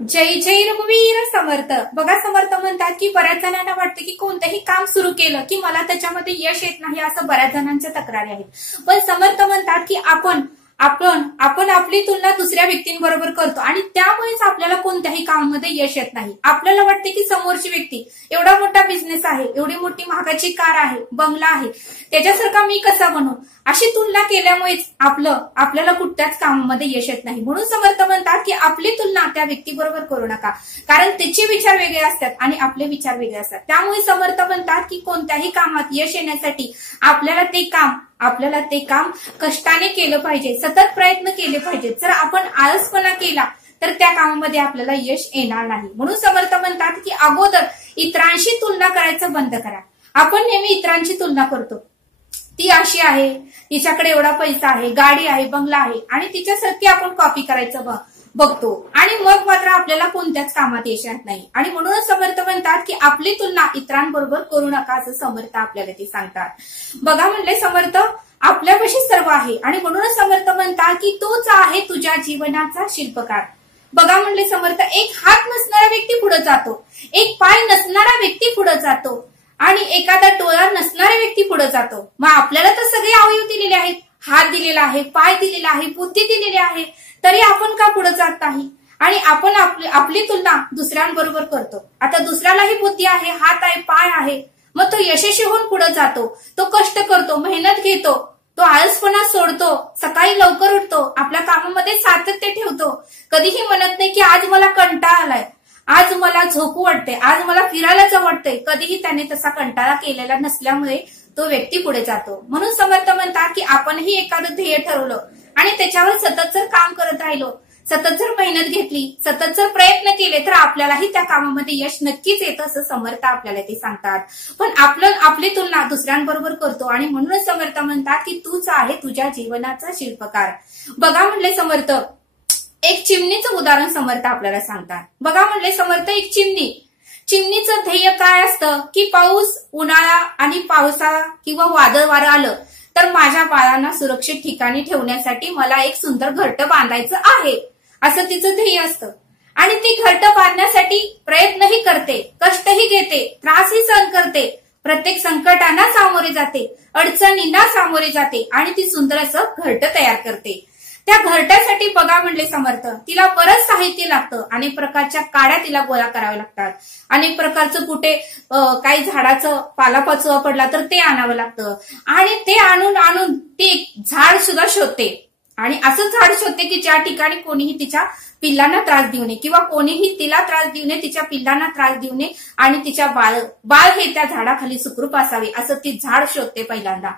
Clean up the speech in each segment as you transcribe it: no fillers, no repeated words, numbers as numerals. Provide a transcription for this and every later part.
जय जय रघुवीर समर्थ. बघा, समर्थ म्हणतात की बऱ्याच जणांना वाटतं की कोणतंही काम सुरू केलं की मला त्याच्यामध्ये यश येत नाही, असं बऱ्याच जणांच्या तक्रारी आहेत. पण समर्थ म्हणतात की आपण आपण आपण आपली तुलना दुसऱ्या व्यक्तींबरोबर करतो आणि त्यामुळेच आपल्याला कोणत्याही कामामध्ये यश येत नाही. आपल्याला वाटते की समोरची व्यक्ती एवढा मोठा बिझनेस आहे, एवढी मोठी महागाची कार आहे, बंगला आहे, त्याच्यासारखा मी कसा बनू, अशी तुलना केल्यामुळेच आपल्याला कुठल्याच कामामध्ये यश येत नाही. म्हणून समर्थ म्हणतात की आपली तुलना त्या व्यक्तीबरोबर करू नका, कारण त्याचे विचार वेगळे असतात आणि आपले विचार वेगळे असतात. त्यामुळे समर्थ म्हणतात की कोणत्याही कामात यश येण्यासाठी आपल्याला ते काम कष्टाने केलं पाहिजे, सतत प्रयत्न केले पाहिजे. जर आपण आळसपणा केला तर त्या कामामध्ये आपल्याला यश येणार नाही. म्हणून समर्थ म्हणतात की अगोदर इतरांशी तुलना करायचं बंद करा. आपण नेहमी इतरांची तुलना करतो, ती अशी आहे, तिच्याकडे एवढा पैसा आहे, गाडी आहे, बंगला आहे, आणि तिच्यासारखी आपण कॉपी करायचं बघतो आणि मग मात्र आपल्याला कोणत्याच कामात यश येत नाही. आणि म्हणूनच समर्थ म्हणतात की आपली तुलना इतरांबरोबर करू नका, असं समर्थ आपल्याला ते सांगतात. बघा, म्हणले समर्थ, आपल्यापाशी सर्व आहे आणि म्हणूनच समर्थ म्हणतात की तूच आहे तुझ्या जीवनाचा शिल्पकार. बघा, म्हणले समर्थ, एक हात नसणारा व्यक्ती पुढे जातो, एक पाय नसणारा व्यक्ती पुढे जातो आणि एखादा डोळा नसणारा व्यक्ती पुढे जातो. मग आपल्याला तर सगळे अवयव दिलेले आहेत, हात दिलेला आहे, पाय दिलेला आहे, बुद्धी दिलेली आहे, तरी आपण का पुढे जात नाही आणि आपण आपली तुलना दुसऱ्यांबरोबर करतो. आता दुसऱ्यालाही बुद्धी आहे, हात आहे, पाय आहे, मग तो यशस्वी होऊन पुढे जातो, तो कष्ट करतो, मेहनत घेतो, तो आळसपणा सोडतो, सकाळी लवकर उठतो, आपल्या कामामध्ये सातत्य ठेवतो, कधीही म्हणत नाही की आज मला कंटाळा आलाय, आज मला झोपू वाटते, आज मला फिरायला जाऊ वाटते. कधीही त्याने तसा कंटाळा केलेला नसल्यामुळे तो व्यक्ती पुढे जातो. म्हणून समर्थ म्हणतात की आपणही एखादं ध्येय ठरवलं आणि त्याच्यावर सतत जर काम करत राहिलो, सतत जर मेहनत घेतली, सतत जर प्रयत्न केले, तर आपल्यालाही त्या कामामध्ये यश नक्कीच येतं, असं समर्थ आपल्याला ते सांगतात. पण आपली तुलना दुसऱ्यांबरोबर करतो आणि म्हणूनच समर्थ म्हणतात की तूच आहे तुझ्या जीवनाचा शिल्पकार. बघा, म्हणले समर्थ, एक चिमणीचं उदाहरण समर्थ आपल्याला सांगतात. बघा, म्हणले समर्थ, एक चिमणीचं ध्येय काय असतं की पाऊस, उन्हाळा आणि पावसाळा किंवा वादळ वारं आलं तर माझ्या बाळांना सुरक्षित ठिकाणी ठेवण्यासाठी मला एक सुंदर घरटं बांधायचं आहे, असं तिचं ध्येय असतं. आणि ती घरटं बांधण्यासाठी प्रयत्नही करते, कष्टही घेते, त्रासही सहन करते, प्रत्येक संकटांना सामोरे जाते, अडचणींना सामोरे जाते आणि ती सुंदर असं घरटं तयार करते. त्या घरट्यासाठी बघा, म्हणले समर्थ, तिला बरंच साहित्य लागतं, अनेक प्रकारच्या काड्या तिला गोळा कराव्या लागतात, अनेक प्रकारचं कुठे काही झाडाचं पालापाचोळा पडला तर ते आणावं लागतं आणि ते आणून ती झाड सुद्धा शोधते. आणि असं झाड शोधते की ज्या ठिकाणी कोणीही तिच्या पिल्लांना त्रास देऊ नये किंवा कोणीही तिला त्रास देऊ नये, तिच्या पिल्लांना त्रास देऊ नये आणि तिच्या बाळ हे त्या झाडाखाली सुखरूप असावे, असं ती झाड शोधते पहिल्यांदा.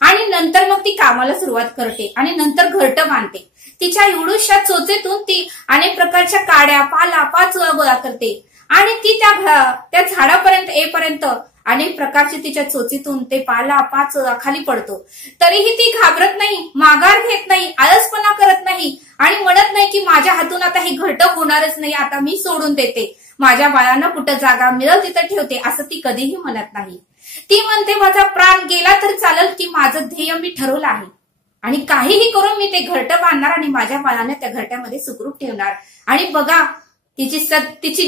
आणि नंतर मग ती कामाला सुरुवात करते आणि नंतर घरटं बांधते. तिच्या एवढूशा चोचेतून ती अनेक प्रकारच्या काड्या, पाचोळा गोळा करते आणि ती त्या झाडापर्यंत येईपर्यंत अनेक प्रकारचे तिच्या चोचीतून ते पाचोळा खाली पडतो. तरीही ती घाबरत नाही, माघार घेत नाही, आळसपणा करत नाही आणि म्हणत नाही की माझ्या हातून आता हे घरटं होणारच नाही, आता मी सोडून देते, माझ्या बाळांना कुठं जागा मिळेल तिथं ठेवते, असं ती कधीही म्हणत नाही. ती म्हणते माझा प्राण गेला तर चालेल की माझं ध्येय मी ठरवलं आहे आणि काहीही करून मी ते घरटं बांधणार आणि माझ्या बाळांना त्या घरट्यामध्ये सुखरूप ठेवणार. आणि बघा, तिची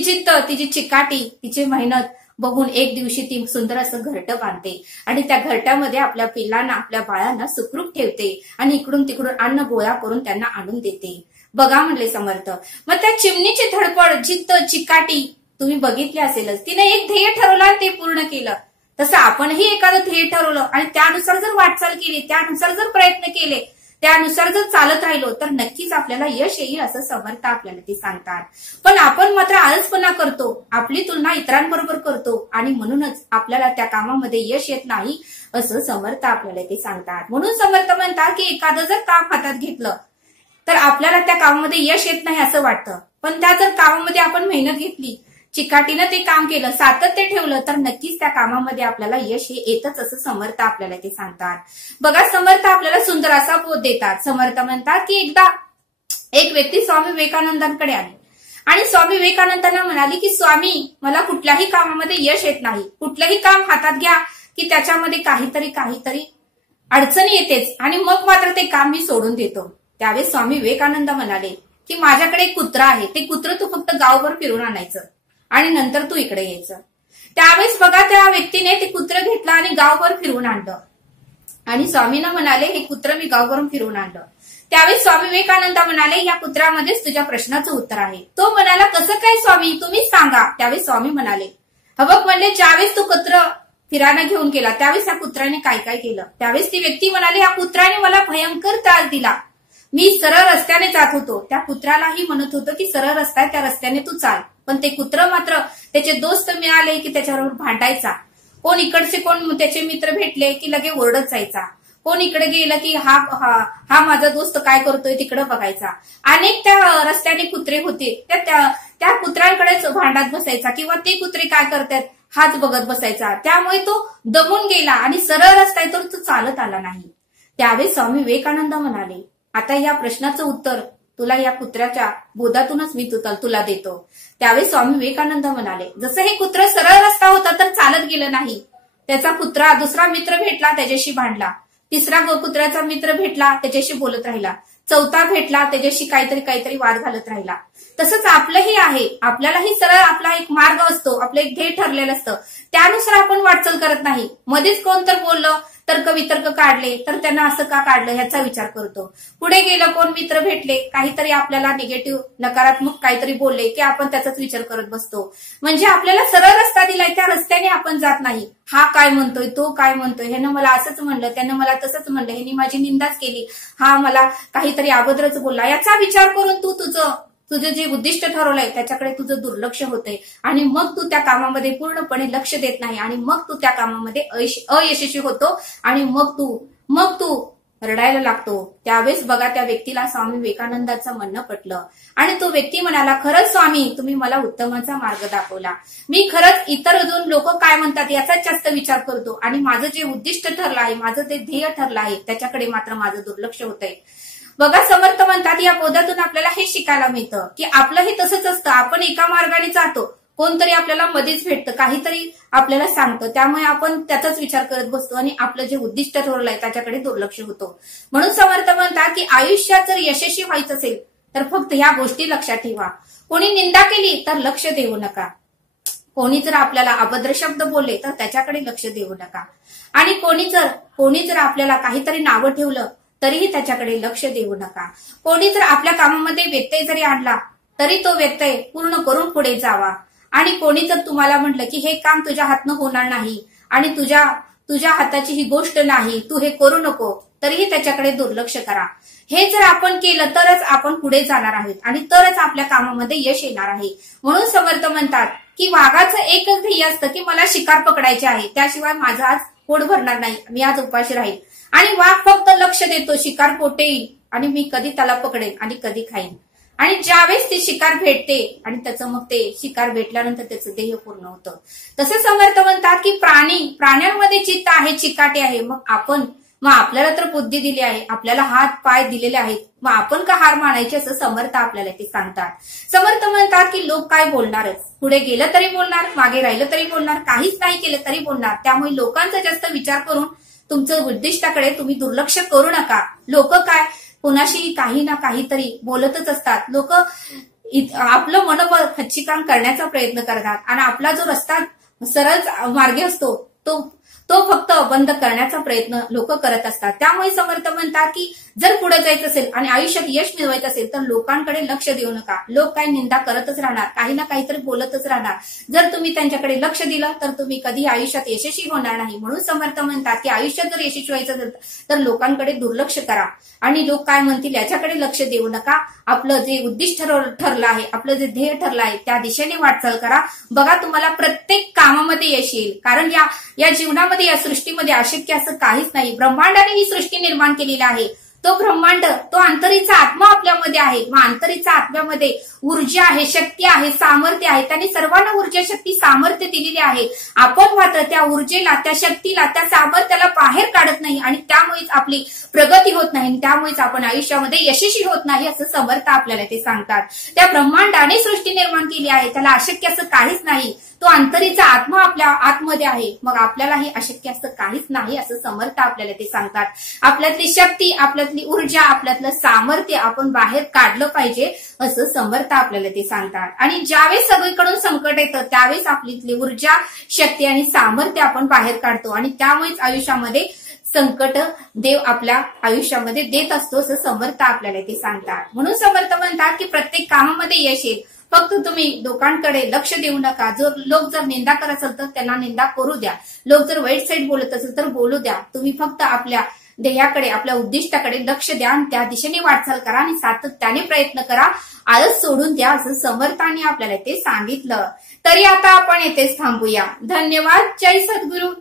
जिद्द, तिची चिकाटी, तिची मेहनत बघून एक दिवशी ती सुंदर असं घरटं बांधते आणि त्या घरट्यामध्ये आपल्या पिल्लांना, आपल्या बाळांना सुखरूप ठेवते आणि इकडून तिकडून अन्न गोळा करून त्यांना आणून देते. बघा, म्हणले समर्थ, मग त्या चिमणीची धडपड, जिद्द, चिकाटी तुम्ही बघितली असेलच. तिने एक ध्येय ठरवलं आणि ते पूर्ण केलं. तसं आपणही एखादं ध्येय ठरवलं आणि त्यानुसार जर वाटचाल केली, त्यानुसार जर प्रयत्न केले, त्यानुसार जर चालत राहिलो तर नक्कीच आपल्याला यश येईल, असं समर्थ आपल्याला ते सांगतात. पण आपण मात्र आळसपणा करतो, आपली तुलना इतरांबरोबर करतो आणि म्हणूनच आपल्याला त्या कामामध्ये यश येत नाही, असं समर्थ आपल्याला ते सांगतात. म्हणून समर्थ म्हणतात की एखादं जर काम हातात घेतलं तर आपल्याला त्या कामामध्ये यश येत नाही असं वाटतं, पण त्या जर कामामध्ये आपण मेहनत घेतली, चिकाटीनं ते काम केलं, सातत्य ठेवलं, तर नक्कीच त्या कामामध्ये आपल्याला यश हे येतच, असं समर्थ आपल्याला ते सांगतात. बघा, समर्थ आपल्याला सुंदर असा बोध देतात. समर्थ म्हणतात की एकदा एक व्यक्ती स्वामी विवेकानंदांकडे आली आणि स्वामी विवेकानंदांना म्हणाली की स्वामी, मला कुठल्याही कामामध्ये यश येत नाही, कुठलंही काम हातात घ्या की त्याच्यामध्ये काहीतरी अडचणी येतेच आणि मग मात्र ते काम मी सोडून देतो. त्यावेळेस स्वामी विवेकानंद म्हणाले की माझ्याकडे एक कुत्रा आहे, ते कुत्र तू फक्त गावभर फिरून आणायचं आणि नंतर तू इकडे यायचं. त्यावेळेस बघा त्या व्यक्तीने ते कुत्र घेतलं आणि गावभर फिरून आणलं आणि स्वामींना म्हणाले हे कुत्र मी गावभरून फिरून आणलं. त्यावेळी स्वामी विवेकानंद म्हणाले या कुत्र्यामध्येच तुझ्या प्रश्नाचं उत्तर आहे. तो म्हणाला कसं काय स्वामी तुम्हीच सांगा. त्यावेळी स्वामी म्हणाले बघ म्हणले ज्यावेळेस तू कुत्र फिरायला घेऊन गेला त्यावेळेस या कुत्र्याने काय काय केलं. त्यावेळेस ती व्यक्ती म्हणाली या कुत्र्याने मला भयंकर त्रास दिला. मी सरळ रस्त्याने जात होतो, त्या कुत्र्यालाही म्हणत होतं की सरळ रस्ता आहे त्या रस्त्याने तू चाल. पण ते कुत्र मात्र त्याचे दोस्त मिळाले की त्याच्याबरोबर भांडायचा. कोण इकडचे कोण त्याचे मित्र भेटले की लगे ओरडत जायचा. कोण इकडे गेलं की हा माझा दोस्त काय करतोय तिकडे बघायचा. अनेक त्या रस्त्याने कुत्रे होते त्या कुत्र्यांकडेच भांडत बसायचा किंवा ते कुत्रे काय करतात हाच बघत बसायचा. त्यामुळे तो दमून गेला आणि सरळ रस्ता आहे तर तो चालत आला नाही. त्यावेळी स्वामी विवेकानंद म्हणाले आता या प्रश्नाचं उत्तर तुला या कुत्र्याच्या बोधातूनच मी तुला देतो. त्यावेळी स्वामी विवेकानंद म्हणाले जसं हे कुत्र सरळ रस्ता होता तर चालत गेलं नाही. त्याचा कुत्रा दुसरा मित्र भेटला त्याच्याशी भांडला. तिसरा कुत्र्याचा मित्र भेटला त्याच्याशी बोलत राहिला. चौथा भेटला त्याच्याशी काहीतरी वाद घालत राहिला. तसंच आपलंही आहे. आपल्यालाही सरळ आपला एक मार्ग असतो, आपलं एक ध्येय ठरलेलं असतं, त्यानुसार आपण वाटचाल करत नाही. मध्येच कोण तर बोललं तर्कवितर्क काढले तर त्यांना असं का काढलं ह्याचा विचार करतो. पुढे गेलं कोण मित्र भेटले काहीतरी आपल्याला निगेटिव्ह नकारात्मक काहीतरी बोलले की आपण त्याचाच विचार करत बसतो. म्हणजे आपल्याला सरळ रस्ता दिलाय त्या रस्त्याने आपण जात नाही. हा काय म्हणतोय तो काय म्हणतोय, ह्यानं मला असंच म्हणलं त्यानं मला तसंच म्हणलं, ह्यानी माझी निंदाच केली, हा मला काहीतरी अभद्रच बोलला, याचा विचार करून तू तुझं जे उद्दिष्ट ठरवलंय त्याच्याकडे तुझं दुर्लक्ष होतंय आणि मग तू त्या कामामध्ये पूर्णपणे लक्ष देत नाही आणि मग तू त्या कामामध्ये अयशस्वी होतो आणि मग तू रडायला लागतो. त्यावेळेस बघा त्या व्यक्तीला स्वामी विवेकानंदाचं म्हणणं पटलं आणि तो व्यक्ती म्हणाला खरंच स्वामी तुम्ही मला उत्तमाचा मार्ग दाखवला. मी खरंच इतर अजून लोक काय म्हणतात याचाच जास्त विचार करतो आणि माझं जे उद्दिष्ट ठरलं आहे माझं जे ध्येय ठरलं आहे त्याच्याकडे मात्र माझं दुर्लक्ष होतंय. बघा समर्थ म्हणतात या बोधातून आपल्याला हे शिकायला मिळतं की आपलं हे तसंच असतं. आपण एका मार्गाने जातो, कोणतरी आपल्याला मध्येच भेटतं काहीतरी आपल्याला सांगतं, त्यामुळे आपण त्याचाच विचार करत बसतो आणि आपलं जे उद्दिष्ट ठरवलंय त्याच्याकडे दुर्लक्ष होतो. म्हणून समर्थ म्हणतात की आयुष्यात जर यशस्वी व्हायचं असेल तर फक्त ह्या गोष्टी लक्षात ठेवा. कोणी निंदा केली तर लक्ष देऊ नका. कोणी जर आपल्याला अभद्र शब्द बोलले तर त्याच्याकडे लक्ष देऊ नका. आणि कोणी जर आपल्याला काहीतरी नावं ठेवलं तरीही त्याच्याकडे लक्ष देऊ नका. कोणी जर आपल्या कामामध्ये व्यत्यय जरी आणला तरी तो व्यत्यय पूर्ण करून पुढे जावा. आणि कोणी जर तुम्हाला म्हटलं की हे काम तुझ्या हातनं होणार नाही आणि तुझ्या हाताची ही गोष्ट नाही तू हे करू नको तरीही त्याच्याकडे दुर्लक्ष करा. हे जर आपण केलं तरच आपण पुढे जाणार आहोत आणि तरच आपल्या कामामध्ये यश येणार आहे. म्हणून समर्थ म्हणतात की वाघाचं एकच ध्येय असतं की मला शिकार पकडायचे आहे, त्याशिवाय माझं आज पोट भरणार नाही, मी आज उपाशी राहील. आणि वाघ फक्त लक्ष देतो शिकार कोठे येईल आणि मी कधी त्याला पकडेन आणि कधी खाईन. आणि ज्यावेळेस ती शिकार भेटते आणि त्याचं मग ते शिकार भेटल्यानंतर त्याचं ध्येय पूर्ण होतं. तसे समर्थ म्हणतात की प्राण्यांमध्ये चित्त आहे चिकाटे आहे, मग आपल्याला तर बुद्धी दिली आहे, आपल्याला हात पाय दिलेले आहेत, मग आपण का हार मानायची असं समर्थ आपल्याला ते सांगतात. समर्थ म्हणतात की लोक काय बोलणारच, पुढे गेलं तरी बोलणार, मागे राहिलं तरी बोलणार, काहीच नाही केलं तरी बोलणार. त्यामुळे लोकांचा जास्त विचार करून तुमचं उद्दिष्टाकडे तुम्ही दुर्लक्ष करू नका. लोक काय कोणाशी काही ना काहीतरी बोलतच असतात. लोक आपलं मनोबल खच्चीकाम करण्याचा प्रयत्न करतात आणि आपला जो रस्ता सरळ मार्गे असतो तो फक्त बंद करण्याचा प्रयत्न लोक करत असतात. त्यामुळे समर्थ म्हणतात की जर पुढे जायचं असेल आणि आयुष्यात यश मिळवायचं असेल तर लोकांकडे लक्ष देऊ नका. लोक काही निंदा करतच राहणार, काही ना काहीतरी बोलतच राहणार. जर तुम्ही त्यांच्याकडे लक्ष दिलं तर तुम्ही कधी आयुष्यात यशस्वी होणार नाही. म्हणून समर्थ म्हणतात की आयुष्यात जर यशस्वी व्हायचं असेल तर लोकांकडे दुर्लक्ष करा आणि लोक काय म्हणतील याच्याकडे लक्ष देऊ नका. आपलं जे उद्दिष्ट ठरलं आहे, आपलं जे ध्येय ठरलं आहे त्या दिशेने वाटचाल करा. बघा तुम्हाला प्रत्येक कामामध्ये यश येईल. कारण या जीवनामध्ये या सृष्टीमध्ये अशक्य असं काहीच नाही. ब्रह्मांडाने ही सृष्टी निर्माण केलेली आहे. तो ब्रह्मांड तो अंतरीचा आत्मा आपल्यामध्ये आहे. मग अंतरीचा आत्म्यामध्ये ऊर्जा आहे, शक्ती आहे, सामर्थ्य आहे. त्यांनी सर्वांना ऊर्जा शक्ती सामर्थ्य दिलेली आहे. आपण मात्र त्या ऊर्जेला, त्या शक्तीला, त्या सामर्थ्याला बाहेर काढत नाही आणि त्यामुळेच आपली प्रगती होत नाही आणि त्यामुळेच आपण आयुष्यामध्ये यशस्वी होत नाही असं समर्थ आपल्याला ते सांगतात. त्या ब्रह्मांडाने सृष्टी निर्माण केली आहे, त्याला अशक्य असं काहीच नाही. तो अंतरीचा आत्मा आपल्या आतमध्ये आहे, मग आपल्यालाही अशक्य असं काहीच नाही असं समर्थ आपल्याला ते सांगतात. आपल्यातली शक्ती, आपल्यातली ऊर्जा, आपल्यातलं सामर्थ्य आपण बाहेर काढलं पाहिजे असं समर्थ आपल्याला ते सांगतात. आणि ज्यावेळेस सगळीकडून संकट येतं त्यावेळेस आपलीतली ऊर्जा, शक्ती आणि सामर्थ्य आपण बाहेर काढतो आणि त्यामुळेच आयुष्यामध्ये संकट देव आपल्या आयुष्यामध्ये देत असतो असं समर्थ आपल्याला ते सांगतात. म्हणून समर्थ म्हणतात की प्रत्येक कामामध्ये यश येईल, फक्त तुम्ही लोकांकडे लक्ष देऊ नका. लोक जर निंदा करत असेल तर त्यांना निंदा करू द्या, लोक जर वाईट साईड बोलत असेल तर बोलू द्या. तुम्ही फक्त आपल्या ध्येयाकडे, आपल्या उद्दिष्टाकडे लक्ष द्या आणि त्या दिशेने वाटचाल करा आणि सातत्याने प्रयत्न करा, आळस सोडून द्या असं समर्थाने आपल्याला ते सांगितलं. तरी आता आपण येथेच थांबूया. धन्यवाद. जय सद्गुरू.